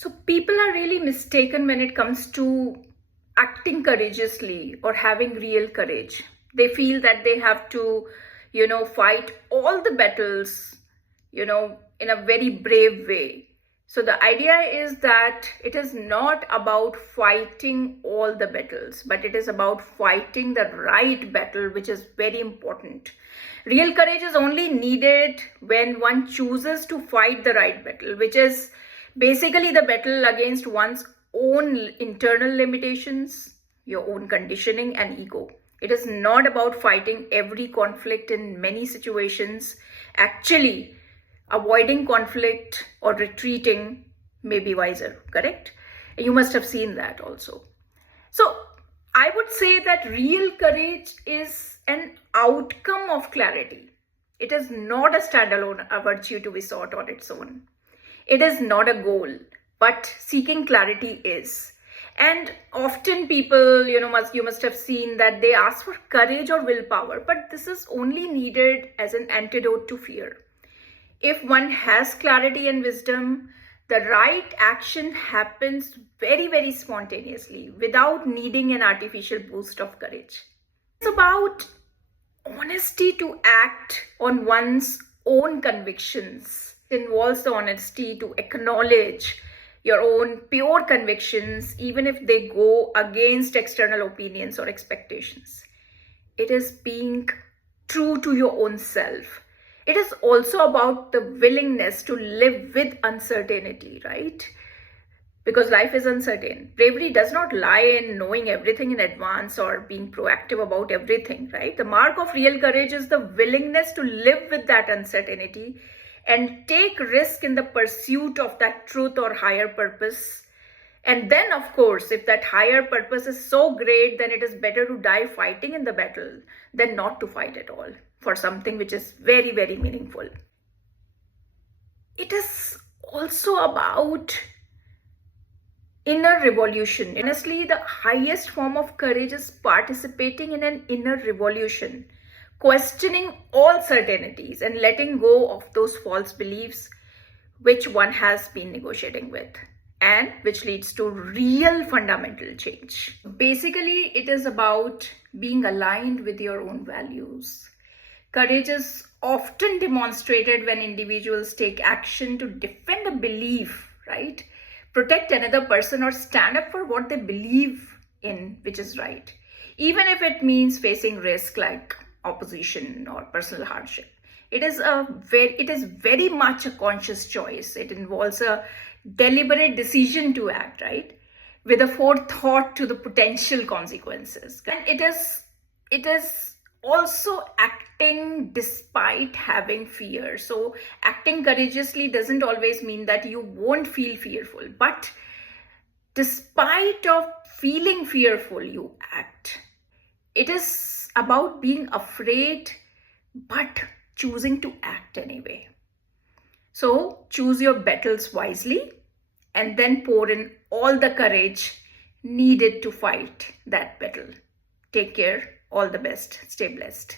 So people are really mistaken when it comes to acting courageously or having real courage. They feel that they have to, fight all the battles, in a very brave way. So the idea is that it is not about fighting all the battles, but it is about fighting the right battle, which is very important. Real courage is only needed when one chooses to fight the right battle, which is basically the battle against one's own internal limitations, your own conditioning and ego. It is not about fighting every conflict in many situations. Actually, avoiding conflict or retreating may be wiser, correct? You must have seen that also. So I would say that real courage is an outcome of clarity. It is not a standalone virtue to be sought on its own. It is not a goal, but seeking clarity is. And often people, you must have seen that they ask for courage or willpower, but this is only needed as an antidote to fear. If one has clarity and wisdom, the right action happens very, very spontaneously without needing an artificial boost of courage. It's about honesty to act on one's own convictions. It involves the honesty to acknowledge your own pure convictions, even if they go against external opinions or expectations. It is being true to your own self. It is also about the willingness to live with uncertainty, right? Because life is uncertain. Bravery does not lie in knowing everything in advance or being proactive about everything, right? The mark of real courage is the willingness to live with that uncertainty and take risk in the pursuit of that truth or higher purpose. And then, of course, if that higher purpose is so great, then it is better to die fighting in the battle than not to fight at all for something which is very, very meaningful. It is also about inner revolution. Honestly, the highest form of courage is participating in an inner revolution, questioning all certainties and letting go of those false beliefs which one has been negotiating with, and which leads to real fundamental change. Basically, it is about being aligned with your own values. Courage is often demonstrated when individuals take action to defend a belief, right? Protect another person or stand up for what they believe in, which is right, even if it means facing risk like opposition or personal hardship. It is very much a conscious choice. It involves a deliberate decision to act, right, with a forethought to the potential consequences. And it is also acting despite having fear. So acting courageously doesn't always mean that you won't feel fearful, but despite of feeling fearful, you act. It is about being afraid, but choosing to act anyway. So choose your battles wisely and then pour in all the courage needed to fight that battle. Take care. All the best. Stay blessed.